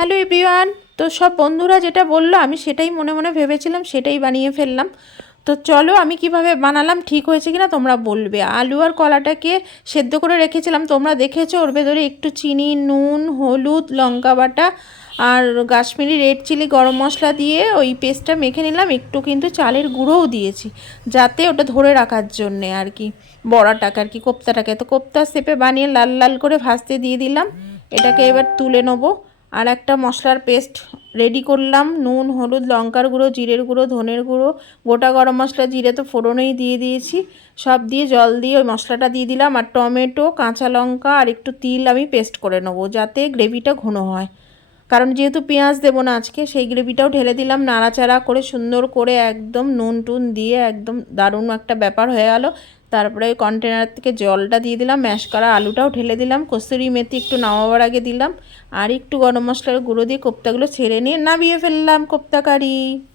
Hello everyone. তো সব বন্ধুরা যেটা বললো আমি সেটাই মনে মনে ভেবেছিলাম, সেটাই বানিয়ে ফেললাম। তো চলো আমি কিভাবে বানালাম, ঠিক হয়েছে কিনা তোমরা বলবে। আলু আর কলাটাকে সেদ্ধ করে রেখেছিলাম, তোমরা দেখেছো। ওর ভেতরে একটু চিনি, নুন, হলুদ, লঙ্কা বাটা আর কাশ্মীরি রেড চিলি, গরম মশলা দিয়ে ওই পেস্টটা মেখে নিলাম। একটু কিন্তু চালের গুঁড়োও দিয়েছি যাতে ওটা ধরে রাখার জন্যে আর কি, বড়াটাকে আর কি, কোপ্তাটাকে। তো কোপ্তা শেপে বানিয়ে লাল লাল করে ভাজতে দিয়ে দিলাম। এটাকে এবার তুলে নেবো। আর একটা মশলার পেস্ট রেডি করলাম। নুন, হলুদ, লঙ্কার গুঁড়ো, জিরের গুঁড়ো, ধনের গুঁড়ো, গোটা গরম মশলা, জিরে তো ফোড়নেই দিয়ে দিয়েছি। সব দিয়ে জল দিয়ে ওই মশলাটা দিয়ে দিলাম। আর টমেটো, কাঁচা লঙ্কা আর একটু তিল আমি পেস্ট করে নেবো যাতে গ্রেভিটা ঘন হয়, কারণ যেহেতু পেঁয়াজ দেবো না আজকে। সেই গ্রেভিটাও ঢেলে দিলাম, নাড়াচাড়া করে সুন্দর করে একদম নুন টুন দিয়ে একদম দারুণ একটা ব্যাপার হয়ে গেল। তারপরে ওই কন্টেনার থেকে জলটা দিয়ে দিলাম, ম্যাশ করা আলুটাও ঢেলে দিলাম, কসুরি মেথি একটু নামাবার আগে দিলাম, আর একটু গরম মশলার গুঁড়ো দিয়ে কোপ্তাগুলো ছেড়ে নিয়ে নামিয়ে ফেললাম কোপ্তা কারি।